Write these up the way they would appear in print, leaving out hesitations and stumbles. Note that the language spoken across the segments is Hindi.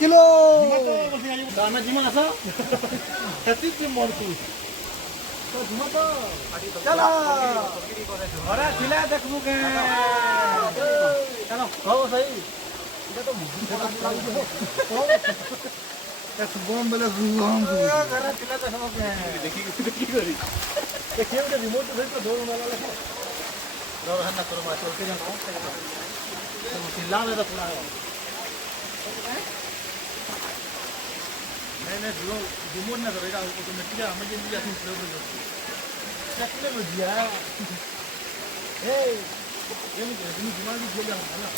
কিলো দানা যিমান আছে খেতিত দিম মৰটো চলো ঘরে ছিলে দেখবো কে কেন হব সেই গরম বেলে গরম ঘরে ছিলে দেখবো কে দেখি কি করি দেখি ওটা রিমোট ধরে তো দৌড় মারা লাগে দৌড় হান্না করো মা চলতে যাও চিল্লা में तो पूरा नहीं जो रिमोट ना करेगा ऑटोमेटिक हमें जल्दी जाती है क्या में दिया ए ये नहीं दिमाग भी जल रहा है ना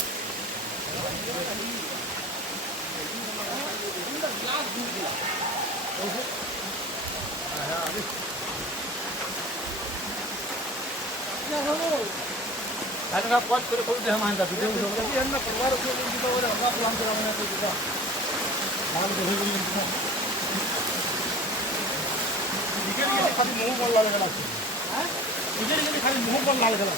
ग्लास दूर दिया हां अभी क्या हो अगर आप पॉज करे कोई हम आंदा वीडियो में होगा हम ना परिवार को लेके तो और हम प्लान कराना तो दिखा नाम देखो भी दिखा टिकट के खाली मुंह पर लाल गला हां टिकट के खाली मुंह पर लाल गला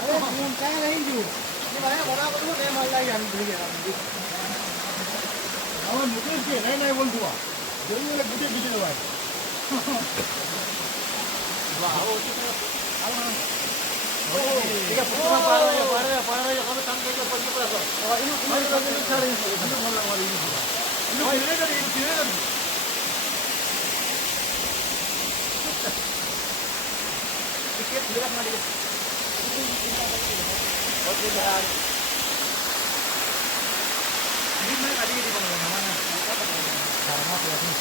अरे हम क्या नहीं जो ये भाई बड़ा बड़ा नहीं माल लाई हम धुई गया हम मुझे के नहीं बोल दुआ जरूर ले गुटे बिजली भाई वाह वो ठीक है पुष्पा पार रहे हम काम करके पड़ी पड़ा सर और इन कर नहीं छाड़े इन मन लगा रही इन इने कर टिकट लेवा ಮಾಡಿ ओके यार ये मैं गाड़ी दी बना ना धर्मा पे आदमी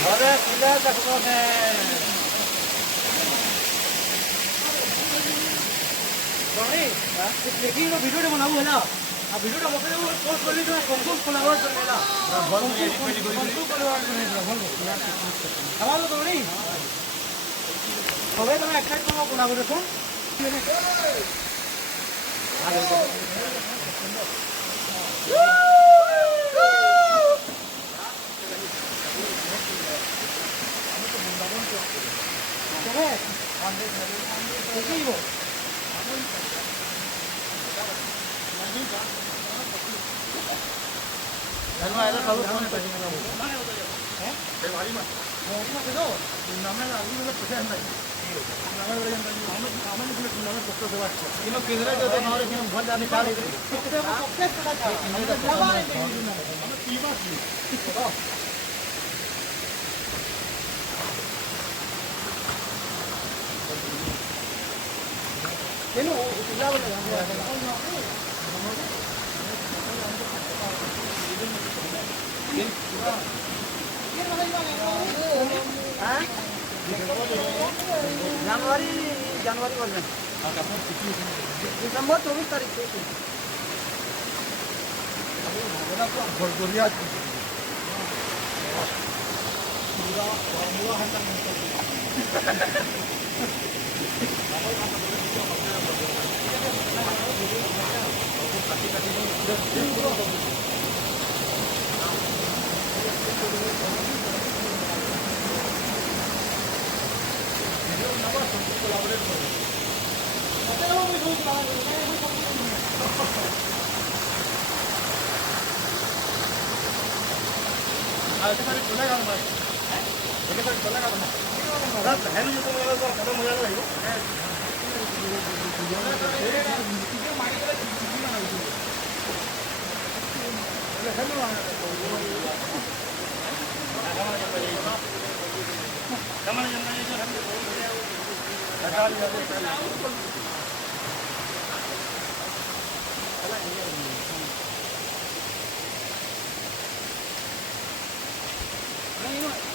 घरे पिला देखबो ने सोनी देखी तो वीडियो बनाबो है ना आ वीडियो मके पोस्ट करली तो कौन कोलावर करेला भल में एडिट करी कोलावर करेला भल हमारो सोनी হবে তুমি একসাথে তোমার কোলাवर দেখো जनवरी बोल रहे दिसंबर 24 तारीख से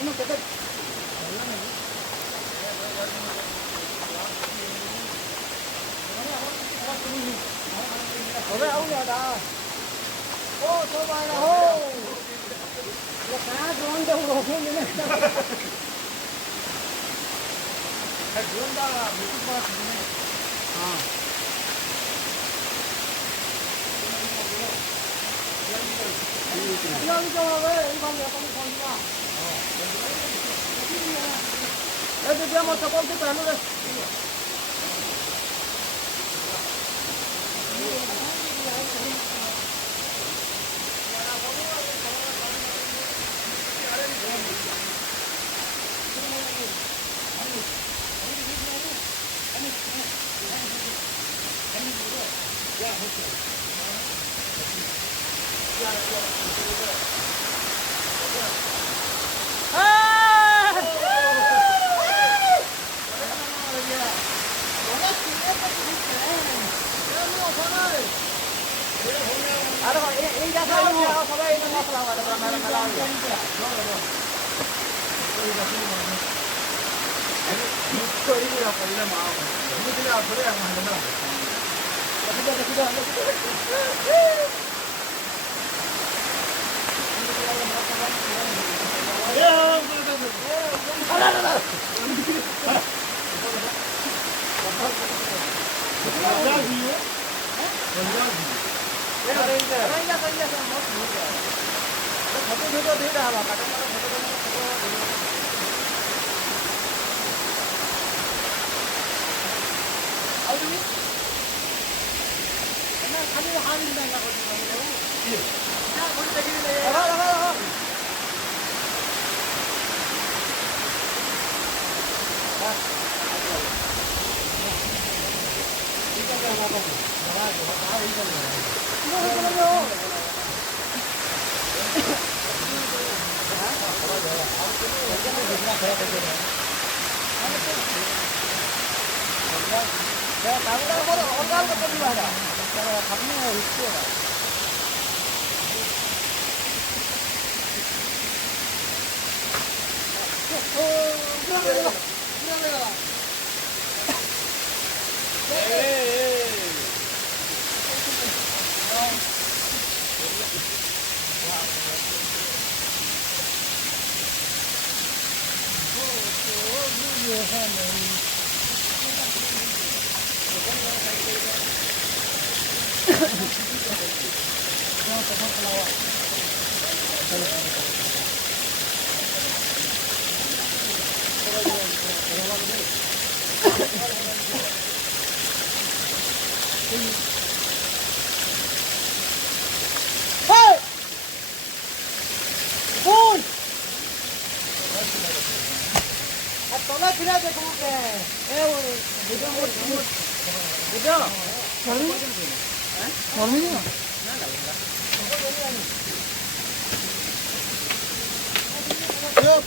uno que te હવે આવું યાદ ઓ તો મારા હો લે કયા ડ્રોન દે હું રોકે મને ડ્રોન દા બીજું પાસ ને હા યાર તો હવે ઈ બાર આપણે ફોન માં એ તો જે મત સપોર્ટ તો પહેલું રે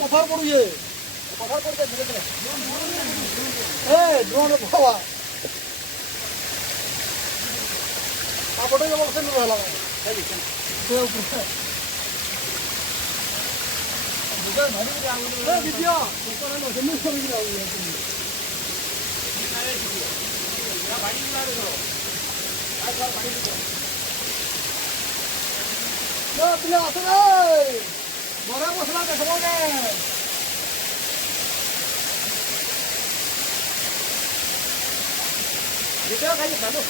पथर पड़िए पथर पड़ धीरे धीरे ए ड्रोन बाबा आपटे जब से रहला से ऊपर बुझा भारी के आउले ए वीडियो ऊपर में जमीन से गिरा हुई है या भाई ला दे दो आज बार भाई दे लो पिला आसरे बड़ा मसला देखोगे वीडियो खाली चालू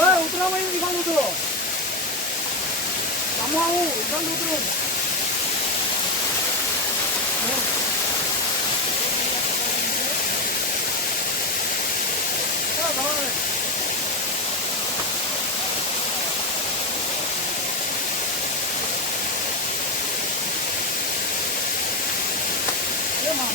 ओए उतरो भाई निकाल उतरो कमाओ निकाल उतरो चलो भाई ये मां